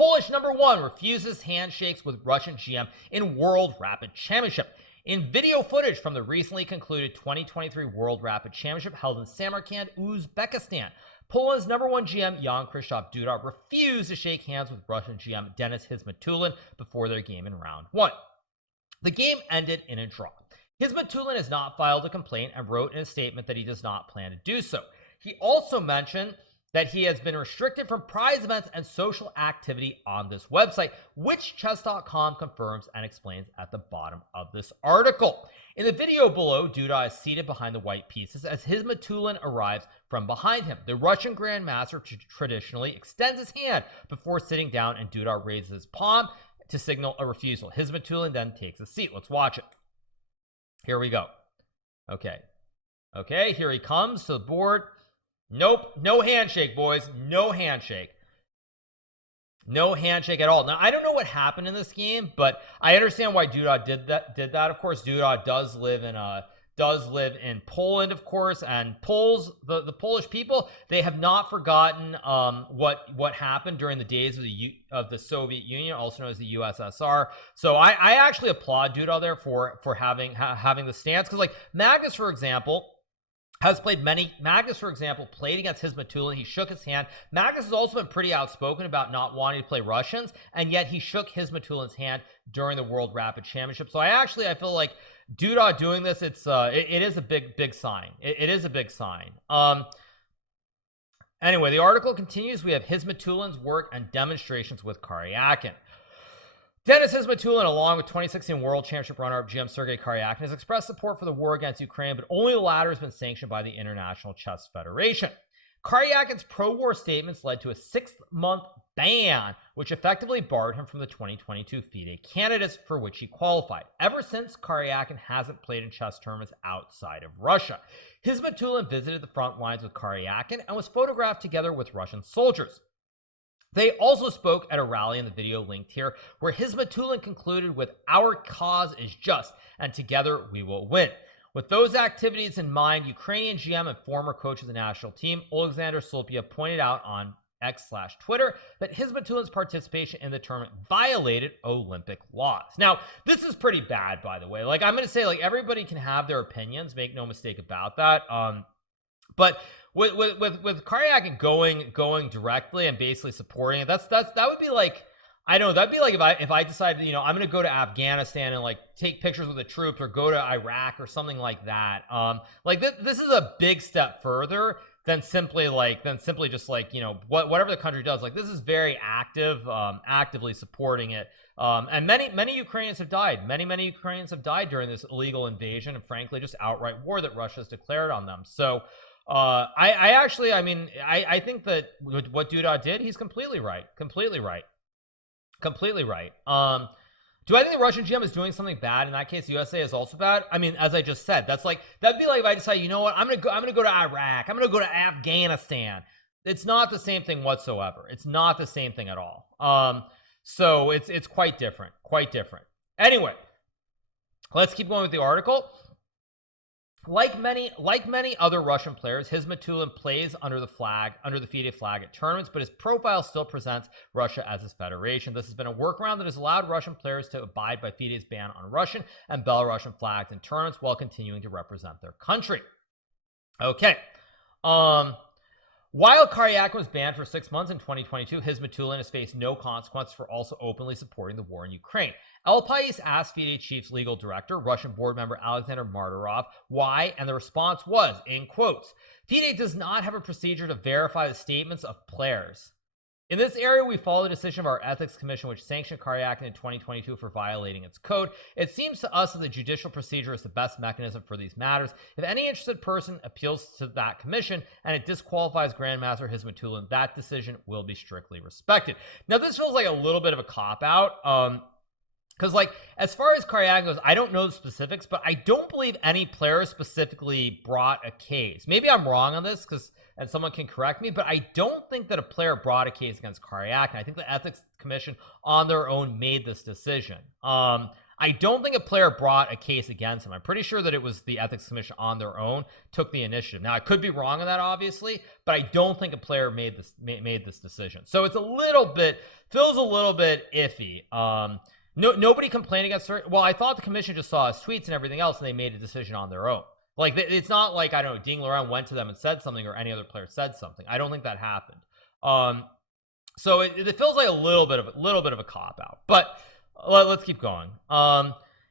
Polish #1 refuses handshakes with Russian GM in World Rapid Championship. In video footage from the recently concluded 2023 World Rapid Championship held in Samarkand, Uzbekistan, Poland's #1 GM Jan-Krzysztof Duda refused to shake hands with Russian GM Denis Hizmatulin before their game in round 1. The game ended in a draw. Hizmatulin has not filed a complaint and wrote in a statement that he does not plan to do so. He also mentioned that he has been restricted from prize events and social activity on this website, which chess.com confirms and explains at the bottom of this article. In the video below, Duda is seated behind the white pieces as Hizmatulin arrives from behind him. The Russian Grandmaster traditionally extends his hand before sitting down, and Duda raises his palm to signal a refusal. Hizmatulin then takes a seat. Let's watch it. Here we go. Okay, here he comes to the board. Nope, no handshake, boys. No handshake. No handshake at all. Now, I don't know what happened in this game, but I understand why Duda did that. Of course, Duda does live in Poland, of course, and the Polish people, they have not forgotten what happened during the days of the Soviet Union, also known as the USSR. So I actually applaud Duda there for having the stance, because like Magnus, for example, played against Hizmatulin. He shook his hand. Magnus has also been pretty outspoken about not wanting to play Russians, and yet he shook Hizmatulin's hand during the World Rapid Championship. So I feel like Duda doing this, it is a big sign. It is a big sign. Anyway, the article continues. We have Hizmatulin's work and demonstrations with Karyakin. Denis Hizmatulin, along with 2016 World Championship runner-up GM Sergei Karyakin, has expressed support for the war against Ukraine, but only the latter has been sanctioned by the International Chess Federation. Karyakin's pro-war statements led to a 6-month ban, which effectively barred him from the 2022 FIDE candidates, for which he qualified. Ever since, Karyakin hasn't played in chess tournaments outside of Russia. Hizmatulin visited the front lines with Karyakin and was photographed together with Russian soldiers. They also spoke at a rally in the video linked here, where Hizmatulin concluded with, "Our cause is just, and together we will win." With those activities in mind, Ukrainian GM and former coach of the national team, Alexander Sulpia, pointed out on X/Twitter that Hizmatulin's participation in the tournament violated Olympic laws. Now, this is pretty bad, by the way. Like, I'm going to say, like, everybody can have their opinions, make no mistake about that. But with Karyakin going directly and basically supporting it, that would be like, I don't know, that'd be like if I decided, you know, I'm gonna go to Afghanistan and like take pictures with the troops, or go to Iraq or something like that. Like this is a big step further than simply just like, you know, whatever the country does. Like, this is very active, actively supporting it. And many Ukrainians have died. Many Ukrainians have died during this illegal invasion and, frankly, just outright war that Russia has declared on them. So I think that what Duda did, he's completely right. Do I think the Russian GM is doing something bad? In that case, the USA is also bad. I mean, as I just said, that'd be like if I decide, you know what, I'm gonna go to Iraq, I'm gonna go to Afghanistan. It's not the same thing whatsoever. It's not the same thing at all. So it's quite different. Anyway, let's keep going with the article. Like many other Russian players, Hizmatulin plays under the FIDE flag at tournaments, but his profile still presents Russia as his federation. This has been a workaround that has allowed Russian players to abide by FIDE's ban on Russian and Belarusian flags in tournaments while continuing to represent their country. Okay. While Karyakin was banned for 6 months in 2022, Hizmatulin has faced no consequences for also openly supporting the war in Ukraine. El Pais asked FIDE Chief's legal director, Russian board member Alexander Martyrov, why, and the response was, in quotes, "FIDE does not have a procedure to verify the statements of players. In this area, we follow the decision of our ethics commission, which sanctioned Karyakin in 2022 for violating its code. It seems to us that the judicial procedure is the best mechanism for these matters. If any interested person appeals to that commission and it disqualifies Grandmaster Hizmatulin, that decision will be strictly respected." Now, this feels like a little bit of a cop-out, because, like, as far as Karyakin goes, I don't know the specifics, but I don't believe any player specifically brought a case. Maybe I'm wrong on this, and someone can correct me, but I don't think that a player brought a case against Karyakin. I think the ethics commission on their own made this decision. I don't think a player brought a case against him. I'm pretty sure that it was the Ethics Commission on their own took the initiative. Now, I could be wrong on that, obviously, but I don't think a player made this decision. So it's a little bit, feels a little bit iffy. Nobody complained against her. Well, I thought the commission just saw his tweets and everything else, and they made a decision on their own. Like, it's not like, I don't know, Dean Laurent went to them and said something, or any other player said something. I don't think that happened. So it feels like a little bit of a cop out. But let's keep going.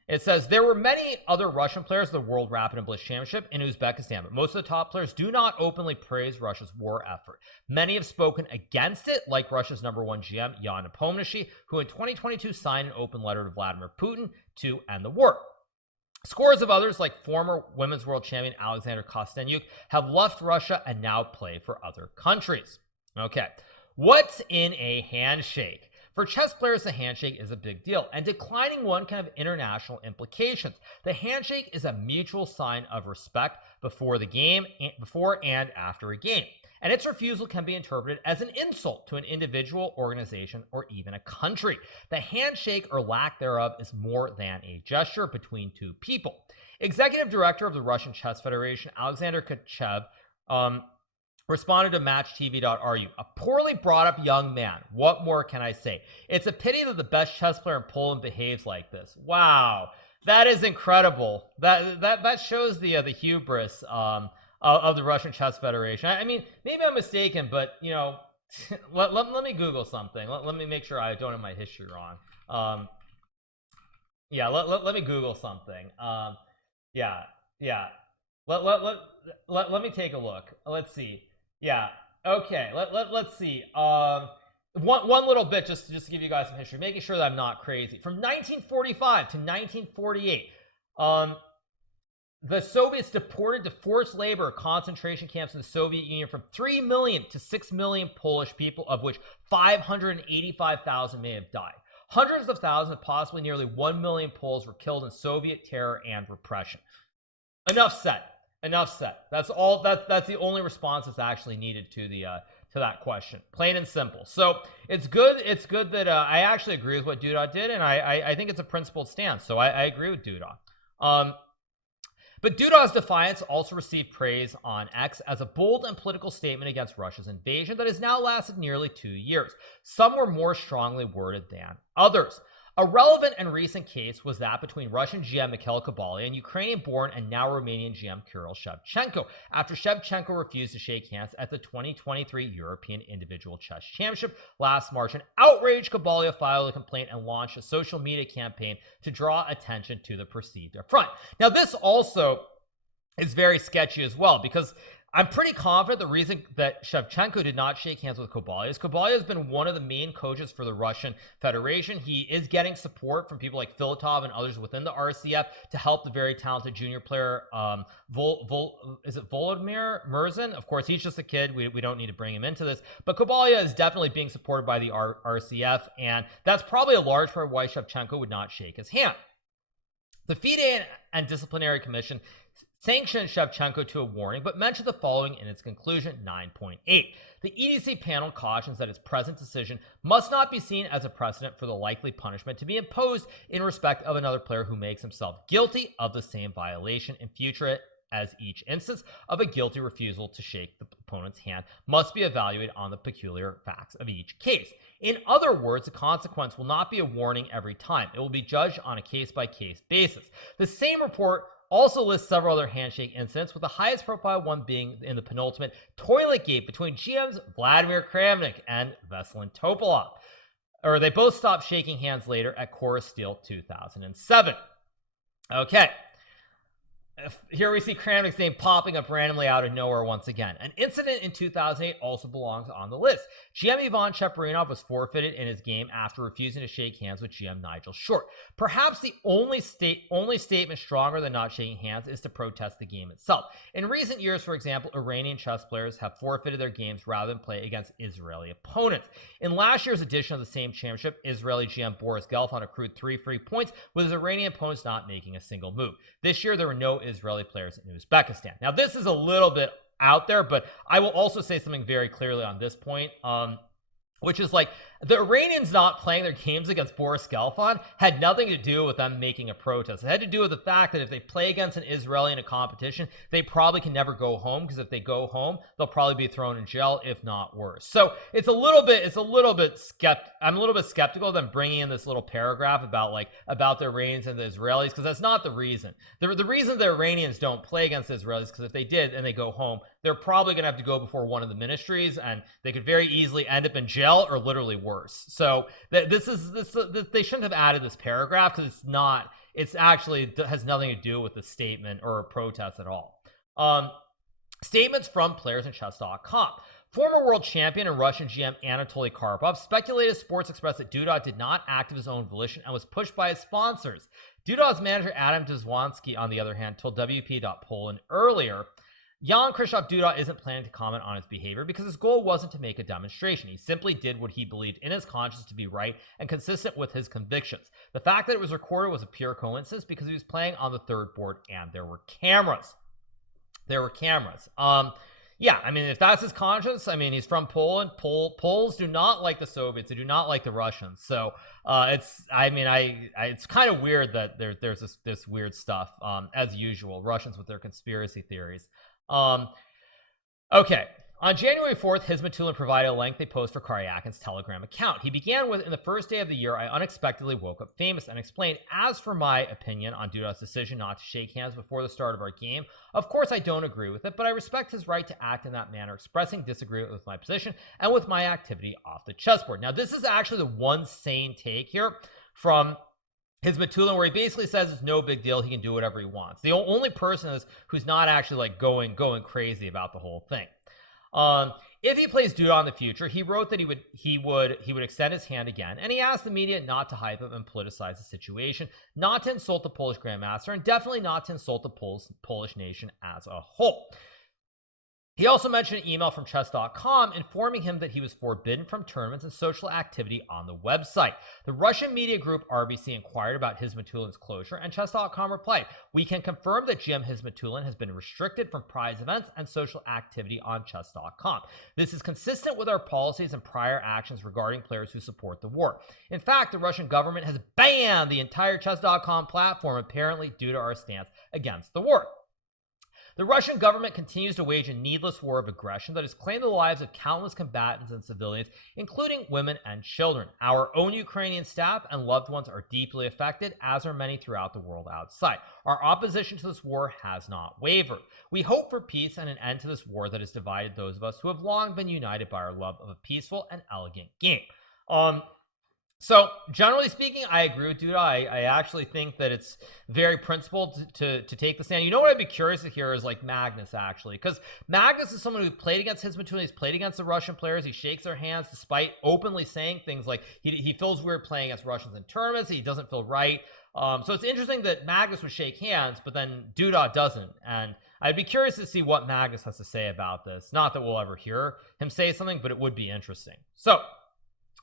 It says there were many other Russian players at the World Rapid and Blitz Championship in Uzbekistan, but most of the top players do not openly praise Russia's war effort. Many have spoken against it, like Russia's #1 GM Yan Nepomniachtchi, who in 2022 signed an open letter to Vladimir Putin to end the war. Scores of others, like former women's world champion Alexander Kostenyuk, have left Russia and now play for other countries. Okay, what's in a handshake? For chess players, the handshake is a big deal, and declining one can have international implications. The handshake is a mutual sign of respect before the game, before and after a game, and its refusal can be interpreted as an insult to an individual, organization, or even a country. The handshake, or lack thereof, is more than a gesture between two people. Executive Director of the Russian Chess Federation, Alexander Kachev, responded to MatchTV.ru, a poorly brought up young man. What more can I say? It's a pity that the best chess player in Poland behaves like this. Wow, that is incredible. That shows the hubris of the Russian Chess Federation. I mean, maybe I'm mistaken, but you know, let me Google something. Let me make sure I don't have my history wrong. Yeah, let me Google something. Yeah. Let me take a look. Let's see. Yeah. Okay. Let's see. One little bit just to give you guys some history, making sure that I'm not crazy. From 1945 to 1948, the Soviets deported to forced labor concentration camps in the Soviet Union from 3 million to 6 million Polish people, of which 585,000 may have died. Hundreds of thousands, possibly nearly 1 million Poles were killed in Soviet terror and repression. Enough said. That's all. That's the only response that's actually needed to that question. Plain and simple. So it's good that I actually agree with what Duda did, and I think it's a principled stance. So I agree with Duda. But Duda's defiance also received praise on X as a bold and political statement against Russia's invasion that has now lasted nearly 2 years. Some were more strongly worded than others. A relevant and recent case was that between Russian GM Mikhail Kabalia and Ukrainian-born and now Romanian GM Kirill Shevchenko, after Shevchenko refused to shake hands at the 2023 European Individual Chess Championship last March. An outraged Kabalia filed a complaint and launched a social media campaign to draw attention to the perceived affront. Now, this also is very sketchy as well, because I'm pretty confident the reason that Shevchenko did not shake hands with Kabalia is Kabalia has been one of the main coaches for the Russian Federation. He is getting support from people like Filatov and others within the RCF to help the very talented junior player, is it Volodymyr Murzin? Of course, he's just a kid. We don't need to bring him into this. But Kabalia is definitely being supported by the RCF, and that's probably a large part of why Shevchenko would not shake his hand. The FIDE and Disciplinary Commission sanctioned Shevchenko to a warning, but mentioned the following in its conclusion 9.8. The EDC panel cautions that its present decision must not be seen as a precedent for the likely punishment to be imposed in respect of another player who makes himself guilty of the same violation in future, as each instance of a guilty refusal to shake the opponent's hand must be evaluated on the peculiar facts of each case. In other words, the consequence will not be a warning every time. It will be judged on a case-by-case basis. The same report also lists several other handshake incidents, with the highest profile one being in the penultimate toilet gate between GMs Vladimir Kramnik and Veselin Topalov. Or they both stopped shaking hands later at Chorus Steel 2007. Okay. Here we see Kramnik's name popping up randomly out of nowhere once again. An incident in 2008 also belongs on the list. GM Ivan Cheparinov was forfeited in his game after refusing to shake hands with GM Nigel Short. Perhaps the only statement stronger than not shaking hands is to protest the game itself. In recent years, for example, Iranian chess players have forfeited their games rather than play against Israeli opponents. In last year's edition of the same championship, Israeli GM Boris Gelfand accrued 3 free points, with his Iranian opponents not making a single move. This year, there were no Israeli players in Uzbekistan. Now, this is a little bit out there, but I will also say something very clearly on this point, which is like, The Iranians not playing their games against Boris Gelfand had nothing to do with them making a protest. It had to do with the fact that if they play against an Israeli in a competition, they probably can never go home, because if they go home, they'll probably be thrown in jail, if not worse. So I'm a little bit skeptical of them bringing in this little paragraph about the Iranians and the Israelis, because that's not the reason. The reason the Iranians don't play against the Israelis, because if they did and they go home, they're probably going to have to go before one of the ministries, and they could very easily end up in jail or literally worse. So they shouldn't have added this paragraph, because it's actually has nothing to do with the statement or a protest at all. Statements from players in chess.com. Former world champion and Russian GM Anatoly Karpov speculated Sports Express that Duda did not act of his own volition and was pushed by his sponsors. Duda's manager Adam Dzwonski, on the other hand, told WP.Poland earlier Jan Krzysztof Duda isn't planning to comment on his behavior because his goal wasn't to make a demonstration. He simply did what he believed in his conscience to be right and consistent with his convictions. The fact that it was recorded was a pure coincidence because he was playing on the third board and there were cameras. Yeah, I mean, if that's his conscience, I mean, he's from Poland. Poles do not like the Soviets. They do not like the Russians. So it's kind of weird that there's this weird stuff, as usual. Russians with their conspiracy theories. Okay. On January 4th, Hizmetulin provided a lengthy post for Karyakin's Telegram account. He began with, in the first day of the year, I unexpectedly woke up famous, and explained, as for my opinion on Duda's decision not to shake hands before the start of our game, of course I don't agree with it, but I respect his right to act in that manner, expressing disagreement with my position and with my activity off the chessboard. Now, this is actually the one sane take here from Hizmetulin, where he basically says it's no big deal, he can do whatever he wants. The only person who's not actually like going crazy about the whole thing. If he plays Duda in the future, he wrote that he would extend his hand again, and he asked the media not to hype him and politicize the situation, not to insult the Polish Grandmaster, and definitely not to insult the Polish nation as a whole. He also mentioned an email from chess.com informing him that he was forbidden from tournaments and social activity on the website. The Russian media group RBC inquired about Hizmetulin's closure, and chess.com replied, we can confirm that GM Hizmetulin has been restricted from prize events and social activity on chess.com. This is consistent with our policies and prior actions regarding players who support the war. In fact, the Russian government has banned the entire chess.com platform, apparently due to our stance against the war. The Russian government continues to wage a needless war of aggression that has claimed the lives of countless combatants and civilians, including women and children. Our own Ukrainian staff and loved ones are deeply affected, as are many throughout the world outside. Our opposition to this war has not wavered. We hope for peace and an end to this war that has divided those of us who have long been united by our love of a peaceful and elegant game. So generally speaking, I agree with Duda. I actually think that it's very principled to take the stand. You know what I'd be curious to hear is like Magnus, actually, because Magnus is someone who played against Hizmetulin. He's played against the Russian players. He shakes their hands despite openly saying things like he feels weird playing against Russians in tournaments. He doesn't feel right. So it's interesting that Magnus would shake hands, but then Duda doesn't. And I'd be curious to see what Magnus has to say about this. Not that we'll ever hear him say something, but it would be interesting. So,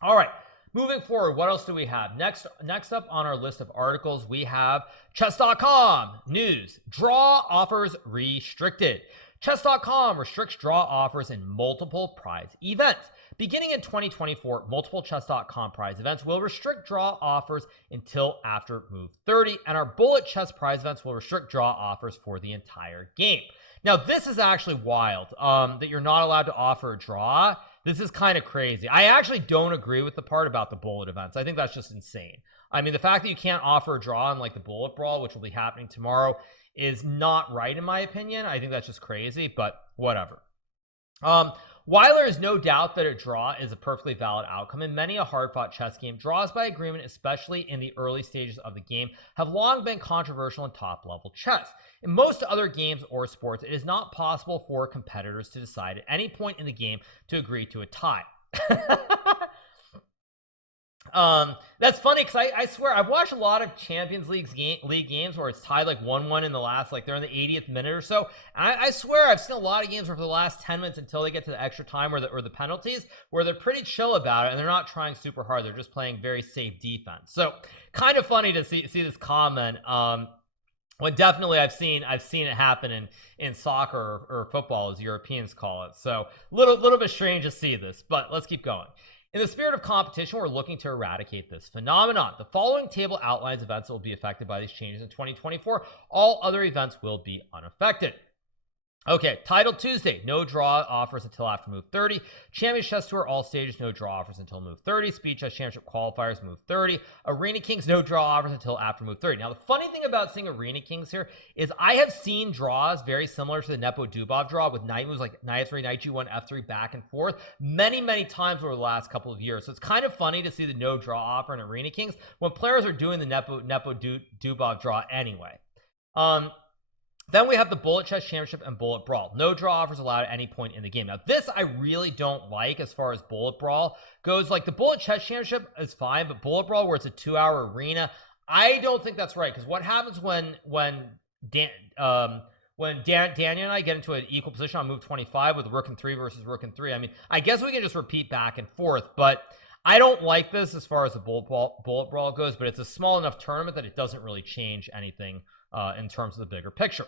all right. Moving forward, what else do we have? Next up on our list of articles, we have chess.com news. Draw offers restricted. Chess.com restricts draw offers in multiple prize events. Beginning in 2024, multiple chess.com prize events will restrict draw offers until after move 30, and our bullet chess prize events will restrict draw offers for the entire game. Now, this is actually wild, that you're not allowed to offer a draw. This is kind of crazy. I actually don't agree with the part about the bullet events. I think that's just insane. I mean, the fact that you can't offer a draw in like the bullet brawl, which will be happening tomorrow, is not right in my opinion. I think that's just crazy, but whatever. While there is no doubt that a draw is a perfectly valid outcome in many a hard-fought chess game, draws by agreement, especially in the early stages of the game, have long been controversial in top-level chess. In most other games or sports, it is not possible for competitors to decide at any point in the game to agree to a tie. That's funny because I swear I've watched a lot of Champions League games where it's tied like 1-1 in the last, like they're in the 80th minute or so. And I swear I've seen a lot of games where for the last 10 minutes until they get to the extra time or the penalties, where they're pretty chill about it and they're not trying super hard. They're just playing very safe defense. So kind of funny to see this comment. When definitely I've seen it happen in soccer or football, as Europeans call it. So little bit strange to see this, but let's keep going. In the spirit of competition, we're looking to eradicate this phenomenon. The following table outlines events that will be affected by these changes in 2024. All other events will be unaffected. Okay, Title Tuesday, no draw offers until after move 30. Champions Chess Tour, all stages, no draw offers until move 30. Speed Chess Championship qualifiers, move 30. Arena Kings, no draw offers until after move 30. Now, the funny thing about seeing Arena Kings here is I have seen draws very similar to the Nepo Dubov draw with knight moves like knight f3, knight g1, f3, back and forth many times over the last couple of years. So it's kind of funny to see the no draw offer in Arena Kings when players are doing the Nepo Dubov draw anyway. Then we have the Bullet Chess Championship and Bullet Brawl. No draw offers allowed at any point in the game. Now, this I really don't like as far as Bullet Brawl goes. Like, the Bullet Chess Championship is fine, but Bullet Brawl, where it's a 2-hour arena, I don't think that's right. Because what happens when Daniel and I get into an equal position on move 25 with Rook and 3 versus Rook and 3? I mean, I guess we can just repeat back and forth, but I don't like this as far as the Bullet Brawl goes, but it's a small enough tournament that it doesn't really change anything in terms of the bigger picture.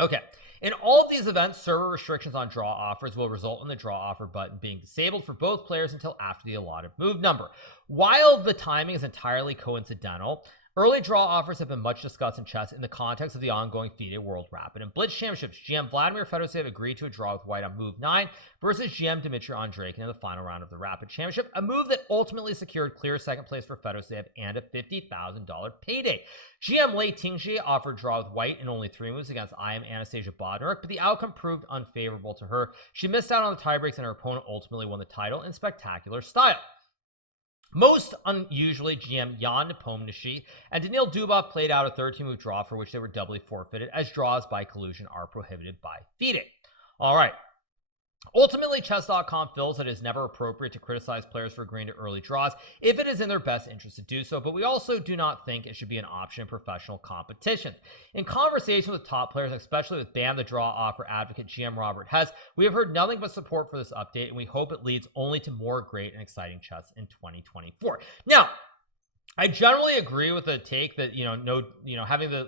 Okay, in all of these events, server restrictions on draw offers will result in the draw offer button being disabled for both players until after the allotted move number. While the timing is entirely coincidental, early draw offers have been much discussed in chess in the context of the ongoing FIDE World Rapid and Blitz Championships. GM Vladimir Fedoseev agreed to a draw with white on move 9 versus GM Dmitry Andreikin in the final round of the Rapid Championship, a move that ultimately secured clear second place for Fedoseev and a $50,000 payday. GM Lei Tingzhi offered draw with white in only 3 moves against I am Anastasia Bodnar, but the outcome proved unfavorable to her. She missed out on the tiebreaks and her opponent ultimately won the title in spectacular style. Most unusually, GM Jan Nepomniachtchi and Daniil Dubov played out a 13-move draw for which they were doubly forfeited, as draws by collusion are prohibited by FIDE. All right. Ultimately, chess.com feels that it is never appropriate to criticize players for agreeing to early draws if it is in their best interest to do so, but we also do not think it should be an option in professional competitions. In conversation with top players, especially with ban the draw offer advocate GM Robert Hess, we have heard nothing but support for this update, and we hope it leads only to more great and exciting chess in 2024. Now, I generally agree with the take that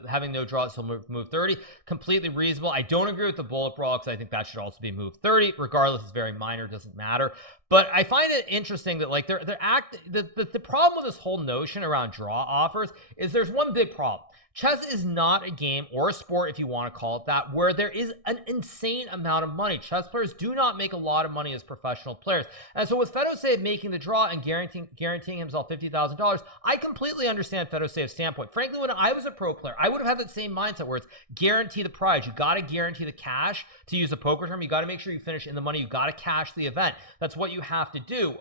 having no draws till move 30 completely reasonable. I don't agree with the Bullet Brawl because I think that should also be move 30. Regardless, it's very minor, doesn't matter. But I find it interesting that like the problem with this whole notion around draw offers is there's one big problem. Chess is not a game or a sport, if you want to call it that, where there is an insane amount of money. Chess players do not make a lot of money as professional players. And so with Fedoseev making the draw and guaranteeing himself $50,000, I completely understand Fedoseev's standpoint. Frankly, when I was a pro player, I would have had that same mindset where it's guarantee the prize. You got to guarantee the cash. To use a poker term, you got to make sure you finish in the money. You got to cash the event. That's what you have to do.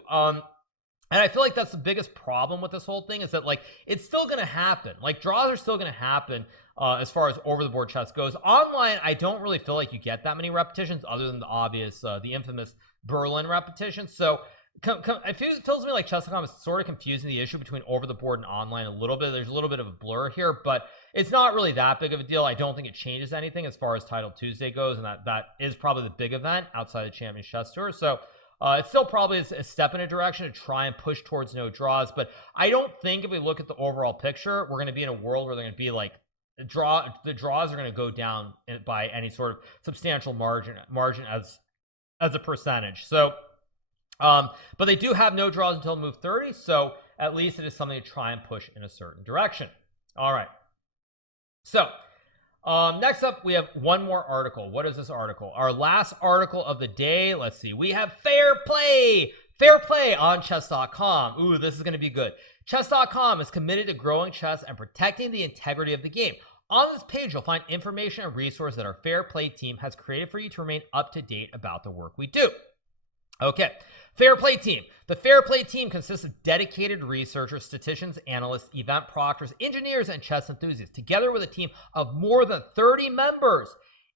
And I feel like that's the biggest problem with this whole thing is that, like, it's still going to happen. Like, draws are still going to happen as far as over-the-board chess goes. Online, I don't really feel like you get that many repetitions other than the obvious, the infamous Berlin repetitions. So it feels to me like chess.com is sort of confusing the issue between over-the-board and online a little bit. There's a little bit of a blur here, but it's not really that big of a deal. I don't think it changes anything as far as Title Tuesday goes, and that is probably the big event outside the Champions Chess Tour. So it still probably is a step in a direction to try and push towards no draws, but I don't think if we look at the overall picture, we're going to be in a world where they're going to be like the draws are going to go down by any sort of substantial margin as a percentage. So, but they do have no draws until move 30, so at least it is something to try and push in a certain direction. All right. So, next up, we have one more article. What is this article? Our last article of the day. Let's see. We have fair play on chess.com. Ooh, this is going to be good. Chess.com is committed to growing chess and protecting the integrity of the game. On this page, you'll find information and resources that our fair play team has created for you to remain up to date about the work we do. Okay. Fair play team. The fair play team consists of dedicated researchers, statisticians, analysts, event proctors, engineers, and chess enthusiasts, together with a team of more than 30 members,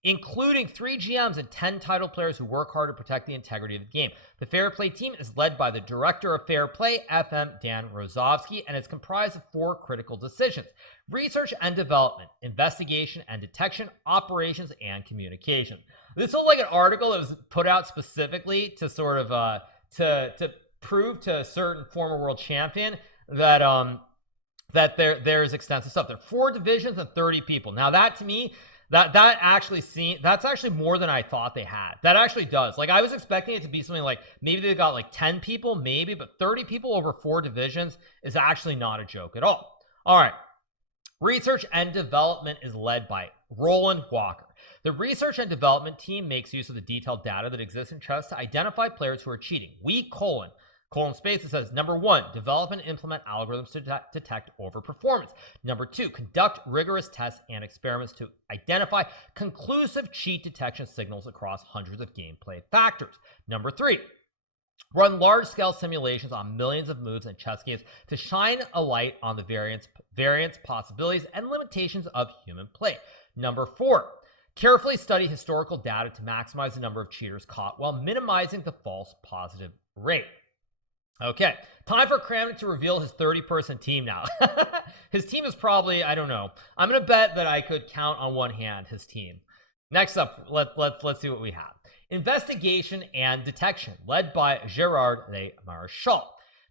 including 3 GMs and 10 title players who work hard to protect the integrity of the game. The fair play team is led by the director of fair play, FM Dan Rozovsky, and is comprised of 4 critical decisions: research and development, investigation and detection, operations, and communication. This was like an article that was put out specifically to sort of to prove to a certain former world champion that that there's extensive stuff. There are 4 divisions and 30 people. Now that to me, That's actually more than I thought they had. That actually does. Like, I was expecting it to be something like maybe they got like 10 people, maybe, but 30 people over 4 divisions is actually not a joke at all. All right. Research and development is led by Roland Walker. The research and development team makes use of the detailed data that exists in chess to identify players who are cheating. We colon space, it says, number 1, develop and implement algorithms to detect overperformance. Number 2, conduct rigorous tests and experiments to identify conclusive cheat detection signals across hundreds of gameplay factors. Number 3, run large-scale simulations on millions of moves and chess games to shine a light on the variance, possibilities, and limitations of human play. Number 4, carefully study historical data to maximize the number of cheaters caught while minimizing the false positive rate. Okay, time for Kramnik to reveal his 30-person team now. His team is probably, I don't know. I'm going to bet that I could count on one hand his team. Next up, let's see what we have. Investigation and detection, led by Gerard Le Marchal.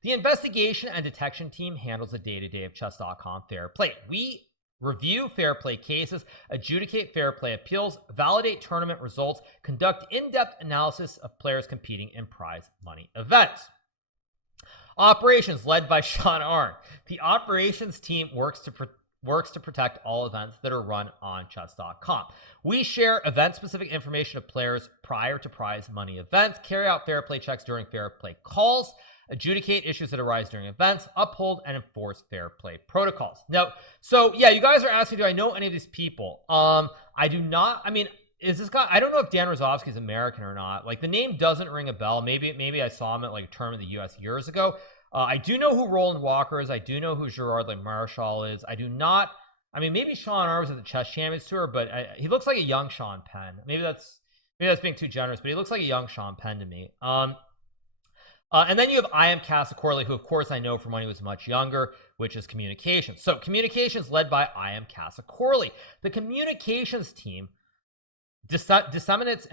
The investigation and detection team handles the day-to-day of chess.com fair play. We review fair play cases, adjudicate fair play appeals, validate tournament results, conduct in-depth analysis of players competing in prize money events. Operations, led by Sean Arn. The operations team works to protect all events that are run on chess.com. We share event-specific information of players prior to prize money events, carry out fair play checks during fair play calls, adjudicate issues that arise during events, uphold and enforce fair play protocols. Now, so yeah, you guys are asking, do I know any of these people? I do not. I mean, is this guy, I don't know if Dan Rozovsky is American or not. Like, the name doesn't ring a bell. Maybe I saw him at like a tournament in the US years ago. I do know who Roland Walker is. I do know who Gerard Le Marchal is. I do not. I mean, maybe Sean R was at the Chess Champions Tour, but he looks like a young Sean Penn. Maybe that's being too generous, but he looks like a young Sean Penn to me. And then you have I am Casacorley, who of course I know from when he was much younger, which is communications. So communications led by I am Casacorley. The communications team disseminates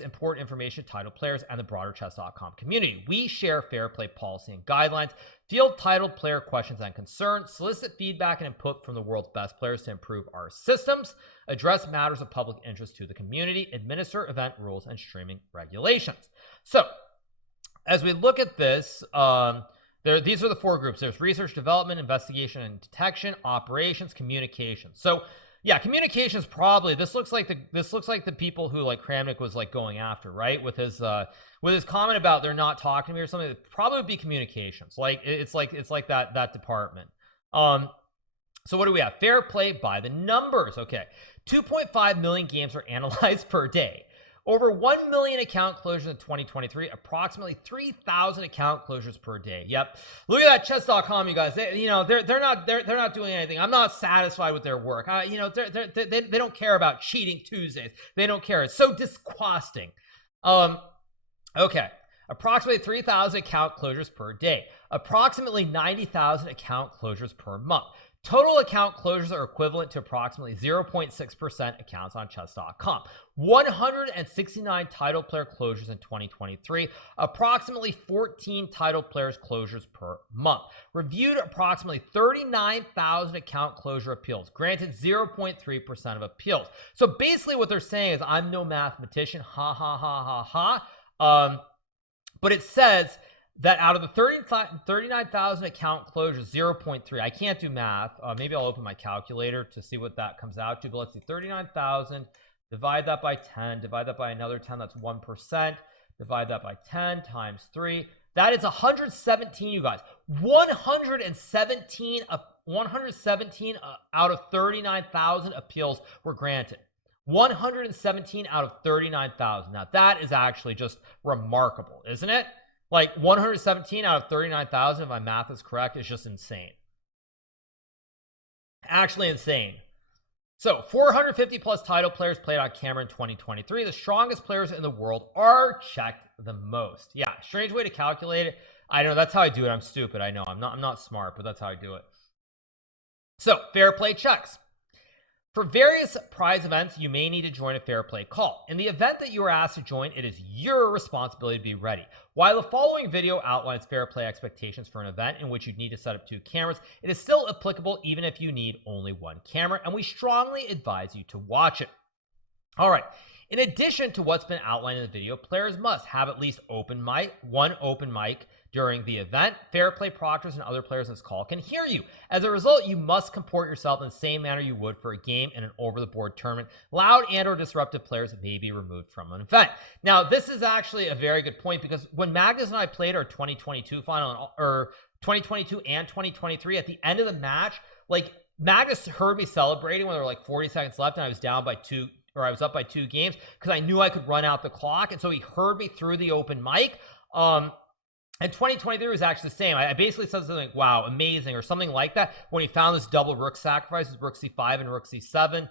important information to title players and the broader chess.com community. We share fair play policy and guidelines, field titled player questions and concerns, solicit feedback and input from the world's best players to improve our systems, address matters of public interest to the community, administer event rules and streaming regulations. So as we look at this, these are the 4 groups. There's research, development, investigation and detection, operations, communications. So yeah, communications probably, this looks like the people who like Kramnik was like going after, right? With his comment about they're not talking to me or something. It probably would be communications. Like it's like that department. So what do we have? Fair play by the numbers. Okay, 2.5 million games are analyzed per day. Over 1 million account closures in 2023, approximately 3,000 account closures per day. Yep. Look at that chess.com, you guys. They're not doing anything. I'm not satisfied with their work. They don't care about cheating Tuesdays. They don't care. It's so disgusting. Okay. Approximately 3,000 account closures per day. Approximately 90,000 account closures per month. Total account closures are equivalent to approximately 0.6% accounts on chess.com. 169 title player closures in 2023, approximately 14 title players closures per month. Reviewed approximately 39,000 account closure appeals, granted 0.3% of appeals. So basically what they're saying is, I'm no mathematician, ha ha ha ha ha. But it says that out of the 39,000 account closures, 0.3. I can't do math. Maybe I'll open my calculator to see what that comes out to. But let's see, 39,000, divide that by 10, divide that by another 10, that's 1%. Divide that by 10 times 3. That is 117, you guys. 117 out of 39,000 appeals were granted. 117 out of 39,000. Now that is actually just remarkable, isn't it? Like 117 out of 39,000, if my math is correct, is just insane. Actually insane. So 450 plus title players played on camera in 2023. The strongest players in the world are checked the most. Yeah, strange way to calculate it. I know, that's how I do it. I'm stupid. I know. I'm not smart, but that's how I do it. So fair play checks. For various prize events, you may need to join a fair play call. In the event that you are asked to join, it is your responsibility to be ready. While the following video outlines fair play expectations for an event in which you need to set up 2 cameras, it is still applicable even if you need only 1 camera, and we strongly advise you to watch it. All right. In addition to what's been outlined in the video, players must have at least one open mic during the event. Fair play proctors and other players in this call can hear you. As a result, you must comport yourself in the same manner you would for a game in an over-the-board tournament. Loud and or disruptive players may be removed from an event. Now, this is actually a very good point, because when Magnus and I played our 2022 final, or 2022 and 2023, at the end of the match, like, Magnus heard me celebrating when there were like 40 seconds left and I was down by 2, or I was up by 2 games, because I knew I could run out the clock, and so he heard me through the open mic. And 2023 was actually the same. I basically said something like, wow, amazing, or something like that, when he found this double rook sacrifice with rook c5 and rook c7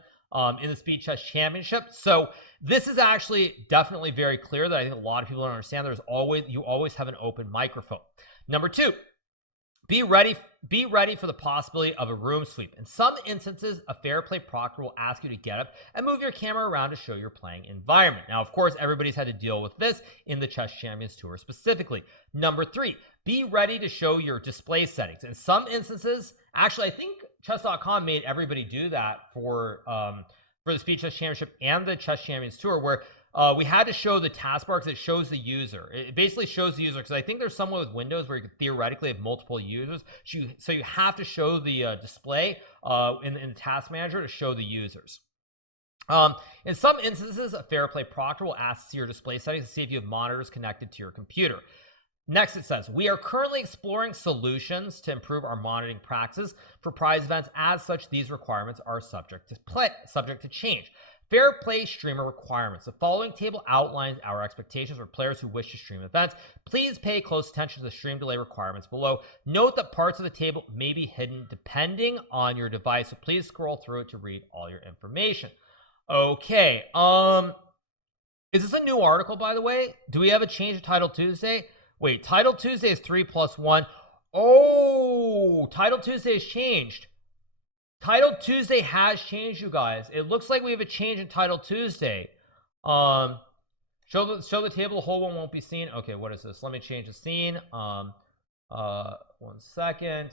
in the Speed Chess Championship. So this is actually definitely very clear that I think a lot of people don't understand. You always have an open microphone. Number 2, be ready for the possibility of a room sweep. In some instances, a fair play proctor will ask you to get up and move your camera around to show your playing environment. Now, of course, everybody's had to deal with this in the Chess Champions Tour specifically. Number 3, be ready to show your display settings. In some instances, actually, I think chess.com made everybody do that for the Speed Chess Championship and the Chess Champions Tour, where we had to show the taskbar because it shows the user. It basically shows the user, because I think there's someone with Windows where you could theoretically have multiple users. So you have to show the display in the task manager to show the users. In some instances, a fair play proctor will ask to see your display settings to see if you have monitors connected to your computer. Next, it says, we are currently exploring solutions to improve our monitoring practices for prize events. As such, these requirements are subject to change. Fair play streamer requirements. The following table outlines our expectations for players who wish to stream events. Please pay close attention to the stream delay requirements below. Note that parts of the table may be hidden depending on your device, so please scroll through it to read all your information. Okay, is this a new article, by the way? Do we have a change of Title Tuesday? Wait, Title Tuesday is 3+1. Oh, Title Tuesday has changed. Title Tuesday has changed, you guys. It looks like we have a change in Title Tuesday. Show the table. The whole one won't be seen. Okay, what is this? Let me change the scene. 1 second.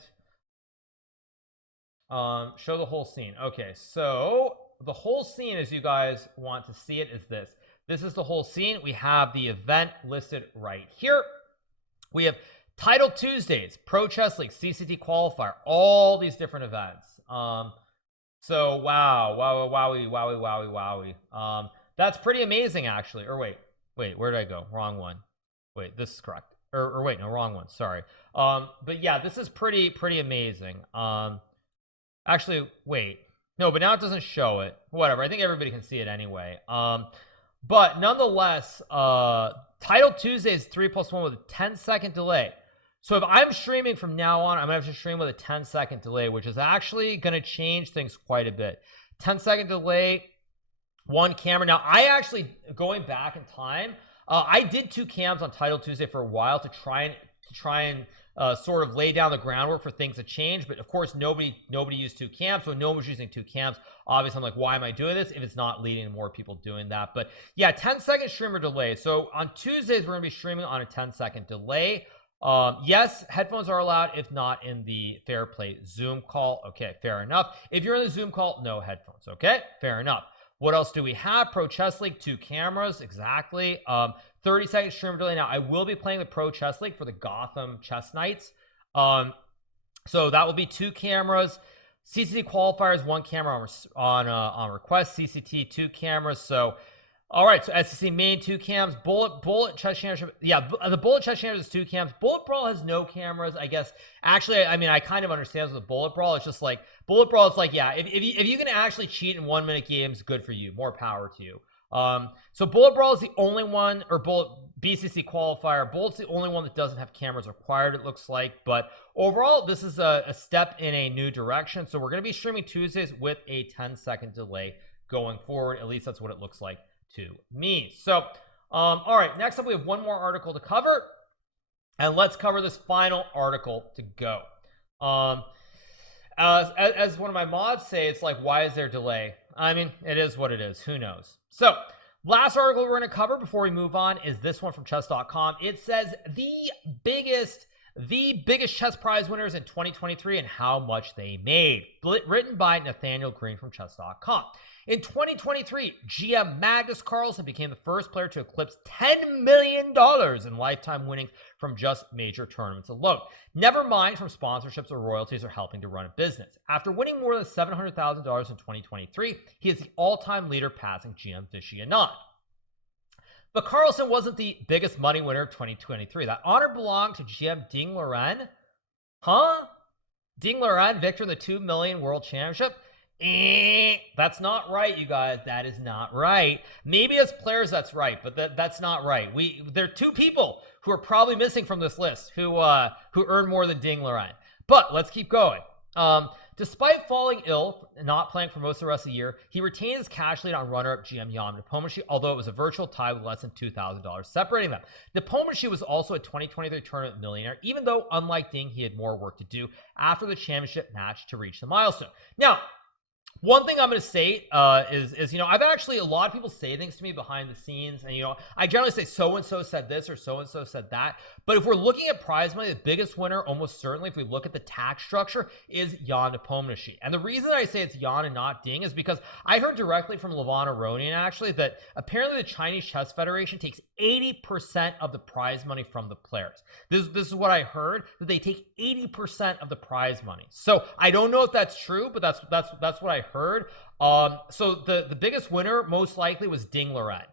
Show the whole scene. Okay, so the whole scene, as you guys want to see it, is this. This is the whole scene. We have the event listed right here. We have Title Tuesdays, Pro Chess League, CCT Qualifier, all these different events. So wowie. That's pretty amazing, actually. Or wait, where did I go? Wrong one. Wait, this is correct. Or wait, no, wrong one. Sorry. But yeah, this is pretty amazing. Actually, wait, no, but now it doesn't show it. Whatever. I think everybody can see it anyway. But nonetheless, Title Tuesday is 3+1 with a 10-second delay. So if I'm streaming from now on, I'm gonna have to stream with a 10-second delay, which is actually gonna change things quite a bit. 10-second delay, 1 camera. Now, I actually, going back in time, I did 2 cams on Title Tuesday for a while to try and sort of lay down the groundwork for things to change. But of course, nobody used 2 cams, so no one was using 2 cams. Obviously, I'm like, why am I doing this if it's not leading to more people doing that? But yeah, 10-second streamer delay. So on Tuesdays, we're gonna be streaming on a 10-second delay. Yes, headphones are allowed if not in the fair play Zoom call. Okay, fair enough. If you're in the Zoom call, no headphones. Okay, fair enough. What else do we have? Pro Chess League, 2 cameras, exactly. 30-second streamer delay. Now, I will be playing the Pro Chess League for the Gotham Chess Knights. So that will be 2 cameras. CCT qualifiers, 1 camera on request. CCT, 2 cameras. So all right, so SEC main, 2 cams. Bullet Chess Championship. Yeah, the Bullet Chess Championship is 2 cams. Bullet Brawl has no cameras, I guess. Actually, I mean, I kind of understand with the Bullet Brawl. It's just like, Bullet Brawl, it's like, yeah, if you can actually cheat in 1-minute games, good for you. More power to you. So Bullet Brawl is the only one, or BCC qualifier. Bullet's the only one that doesn't have cameras required, it looks like. But overall, this is a step in a new direction. So we're going to be streaming Tuesdays with a 10-second delay going forward. At least that's what it looks like to me. So all right, next up we have one more article to cover, and let's cover this final article to go. As one of my mods say, it's like, why is there delay? I mean, it is what it is. Who knows? So last article we're going to cover before we move on is this one from chess.com. It says the biggest chess prize winners in 2023 and how much they made, written by Nathaniel Green from chess.com. In 2023, GM Magnus Carlsen became the first player to eclipse $10 million in lifetime winnings from just major tournaments alone. Never mind from sponsorships or royalties or helping to run a business. After winning more than $700,000 in 2023, he is the all-time leader, passing GM Vishy Anand. But Carlsen wasn't the biggest money winner of 2023. That honor belonged to GM Ding Liren. Ding Liren, victor in the $2 million World Championship. That's not right, you guys. That is not right. Maybe as players that's right, but that's not right. There are two people who are probably missing from this list who earn more than Ding Liren. But let's keep going. Despite falling ill and not playing for most of the rest of the year, he retained his cash lead on runner-up GM Jan Nepomniachtchi, although it was a virtual tie with less than $2,000 separating them. Nepomniachtchi was also a 2023 tournament millionaire, even though, unlike Ding, he had more work to do after the championship match to reach the milestone. Now, one thing I'm going to say is, I've actually, a lot of people say things to me behind the scenes, and, I generally say so-and-so said this or so-and-so said that. But if we're looking at prize money, the biggest winner, almost certainly, if we look at the tax structure, is Jan Nepomniachtchi. And the reason I say it's Jan and not Ding is because I heard directly from Levon Aronian, actually, that apparently the Chinese Chess Federation takes 80% of the prize money from the players. This is what I heard, that they take 80% of the prize money. So I don't know if that's true, but that's what I heard. So the biggest winner most likely was Ding Liren.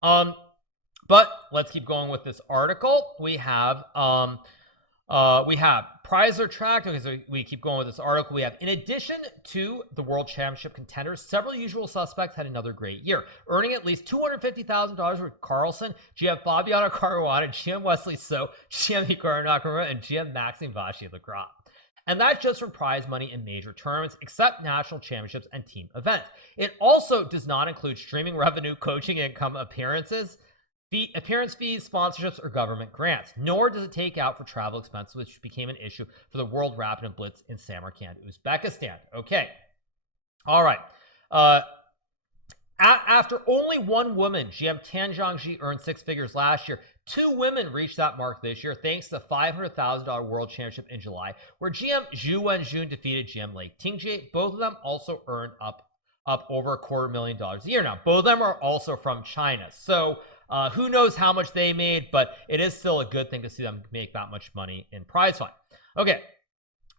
But let's keep going with this article. We have prize or tracked. Okay, so we keep going with this article. We have, in addition to the World Championship contenders, several usual suspects had another great year, earning at least $250,000 with Carlsen, GM Fabiano Caruana, GM Wesley So, GM Hikaru Nakamura, and GM Maxime Vachier-Lagrave. And that's just from prize money in major tournaments, except national championships and team events. It also does not include streaming revenue, coaching income, appearance fees, sponsorships, or government grants, nor does it take out for travel expenses, which became an issue for the World Rapid and Blitz in Samarkand, Uzbekistan. Okay. All right. After only one woman, GM Tan Zhangji earned six figures last year. Two women reached that mark this year, thanks to the $500,000 World Championship in July, where GM Zhu Wenjun defeated GM Lei Tingjie. Both of them also earned up over $250,000 a year. Now, both of them are also from China. So, who knows how much they made, but it is still a good thing to see them make that much money in prize fund. Okay,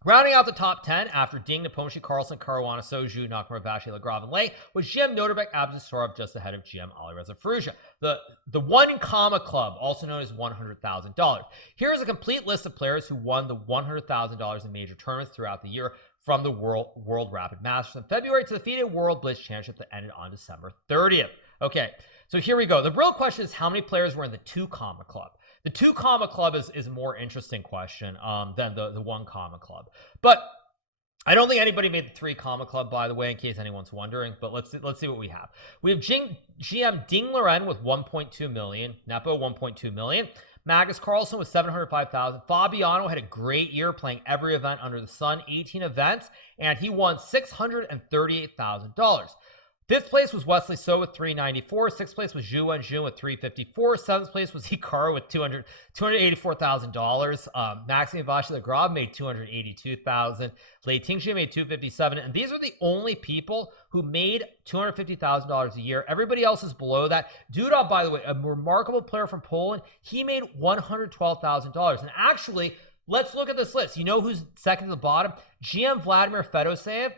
rounding out the top 10 after Ding, Nepomniachtchi, Carlsen, Caruana, Soju, Nakamura, Vachier-Lagrave, and Lei was GM Noterbek Abdusarov, just ahead of GM Alireza Firouzja. The One Comma Club, also known as $100,000. Here is a complete list of players who won the $100,000 in major tournaments throughout the year from the World Rapid Masters in February to the FIDE World Blitz Championship that ended on December 30th. Okay, so here we go. The real question is how many players were in the 2 Comma Club? The 2 Comma Club is a more interesting question than the 1 Comma Club. But I don't think anybody made the 3 Comma Club, by the way, in case anyone's wondering. But let's see what we have. We have GM Ding Liren with $1.2 million, Nepo $1.2 million. Magnus Carlsen with $705,000. Fabiano had a great year playing every event under the sun, 18 events, and he won $638,000. Fifth place was Wesley So with $394,000. Sixth place was Zhu Wenjun with $354,000. Seventh place was Hikaru with $284,000. Maxime Vachier-Lagrave made $282,000. Lei Tingjie made $257,000. And these are the only people who made $250,000 a year. Everybody else is below that. Duda, by the way, a remarkable player from Poland, he made $112,000. And actually, let's look at this list. You know who's second to the bottom? GM Vladimir Fedoseev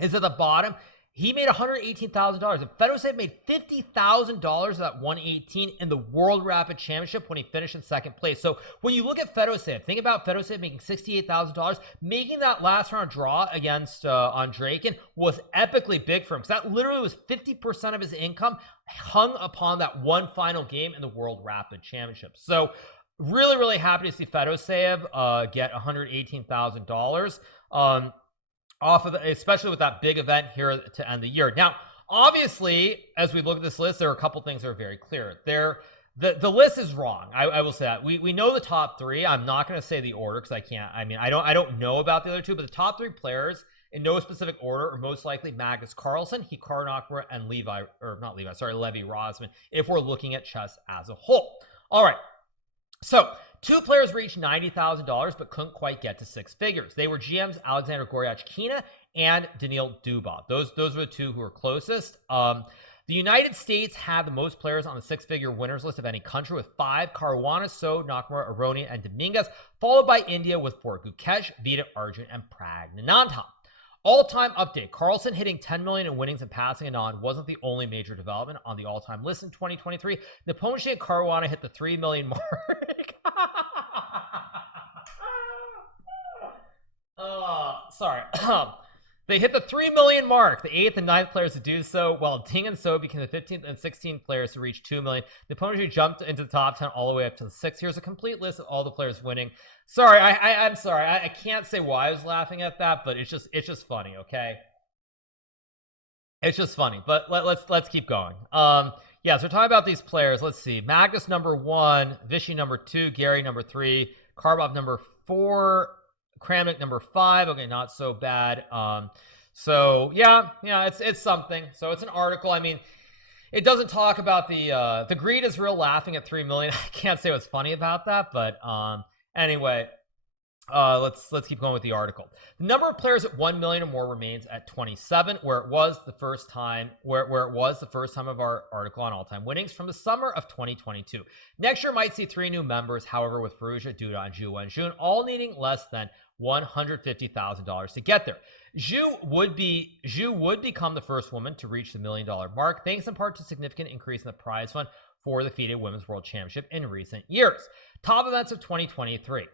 is at the bottom. He made $118,000, and Fedoseev made $50,000 of that 118 in the World Rapid Championship when he finished in second place. So when you look at Fedoseev, think about Fedoseev making $68,000. Making that last round draw against Andreikin was epically big for him, because that literally was 50% of his income hung upon that one final game in the World Rapid Championship. So really, really happy to see Fedoseev get $118,000. Off of especially with that big event here to end the year. Now, obviously, as we look at this list, there are a couple things that are very clear. The list is wrong. I will say that. We know the top 3. I'm not going to say the order because I can't. I mean, I don't know about the other 2, but the top 3 players in no specific order, or most likely Magnus Carlsen, Hikaru Nakamura, and Levi Rosman, if we're looking at chess as a whole. All right, so 2 players reached $90,000 but couldn't quite get to 6 figures. They were GM's Alexander Goryachkina and Daniil Dubov. Those were the 2 who were closest. The United States had the most players on the 6-figure winners list of any country, with 5: Caruana, So, Nakamura, Aronian, and Dominguez, followed by India with 4: Gukesh, Vida, Arjun, and Pragnanandhan. All-time update: Carlsen hitting 10 million in winnings and passing Anand wasn't the only major development on the all-time list in 2023. Nepomuceno and Caruana hit the 3 million mark. Sorry. They hit the 3 million mark, the 8th and 9th players to do so, while Ding and So became the 15th and 16th players to reach 2 million. Nepomuceno jumped into the top 10 all the way up to the 6th. Here's a complete list of all the players winning. Sorry, I'm sorry. I can't say why I was laughing at that, but it's just funny, okay? It's just funny, but let's keep going. Yeah, so we're talking about these players. Let's see. Magnus number 1, Vishy number 2, Gary number 3, Karbov number 4, Kramnik number 5. Okay, not so bad. So yeah, it's something. So it's an article. I mean, it doesn't talk about the greed is real, laughing at 3 million. I can't say what's funny about that, but anyway, let's keep going with the article. The number of players at 1 million or more remains at 27, where it was the first time of our article on all-time winnings from the summer of 2022. Next year might see 3 new members, however, with Ferrugia, Duda, and Zhu Wenjun all needing less than $150,000 to get there. Zhu would become the first woman to reach the $1 million mark, thanks in part to a significant increase in the prize fund for the FIDE Women's World Championship in recent years. Top events of 2023.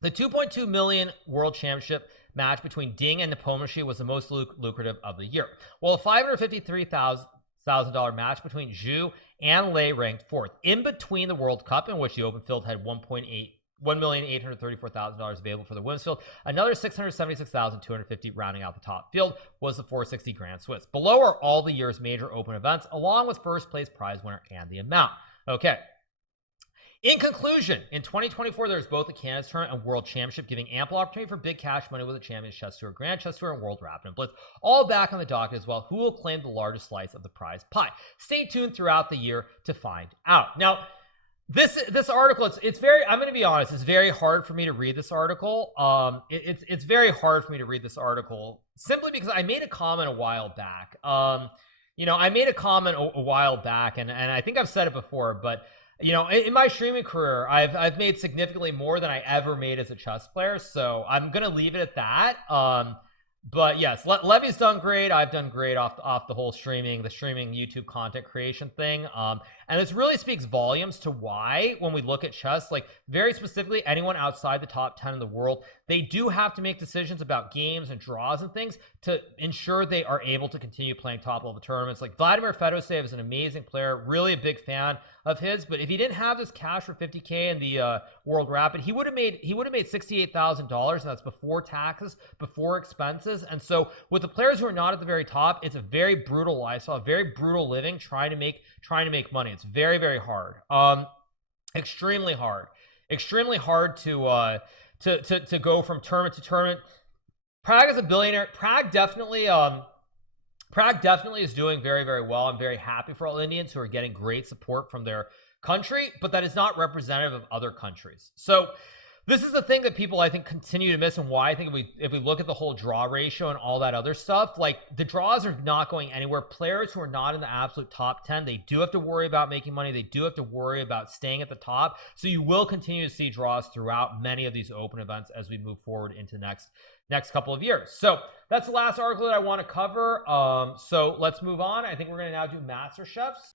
The 2.2 million World Championship match between Ding and Nepomuceno was the most lucrative of the year, while a $553,000 match between Zhu and Lei ranked 4th. In between the World Cup, in which the open field had $1,834,000 available for the women's field, another $676,250 rounding out the top field was the 460 Grand Swiss. Below are all the year's major open events, along with first place prize winner and the amount. Okay. In conclusion, in 2024, there's both the Canada's Tournament and World Championship, giving ample opportunity for big cash money with the Champions Chess Tour, Grand Chess Tour, and World Rapid and Blitz, all back on the docket as well. Who will claim the largest slice of the prize pie? Stay tuned throughout the year to find out. Now, this article, it's very, I'm going to be honest, it's very hard for me to read this article. It's very hard for me to read this article simply because I made a comment a while back. I made a comment a while back, and I think I've said it before, but in my streaming career, I've made significantly more than I ever made as a chess player, so I'm gonna leave it at that. But yes, Levy's done great. I've done great off the whole streaming YouTube content creation thing. And this really speaks volumes to why, when we look at chess, like very specifically, anyone outside the top 10 in the world, they do have to make decisions about games and draws and things to ensure they are able to continue playing top level tournaments. Like Vladimir Fedoseev is an amazing player, really a big fan of his, but if he didn't have this cash for 50K in the World Rapid, he would have made $68,000, and that's before taxes, before expenses. And so with the players who are not at the very top, it's a very brutal lifestyle, a very brutal living, trying to make money. It's very, very hard. Extremely hard to go from tournament to tournament. Prague is a billionaire. Prague definitely is doing very, very well. I'm very happy for all Indians who are getting great support from their country, but that is not representative of other countries. So this is the thing that people, I think, continue to miss, and why I think if we look at the whole draw ratio and all that other stuff, like the draws are not going anywhere. Players who are not in the absolute top 10, they do have to worry about making money. They do have to worry about staying at the top. So you will continue to see draws throughout many of these open events as we move forward into next couple of years. So that's the last article that I want to cover. So let's move on. I think we're going to now do Master Chefs.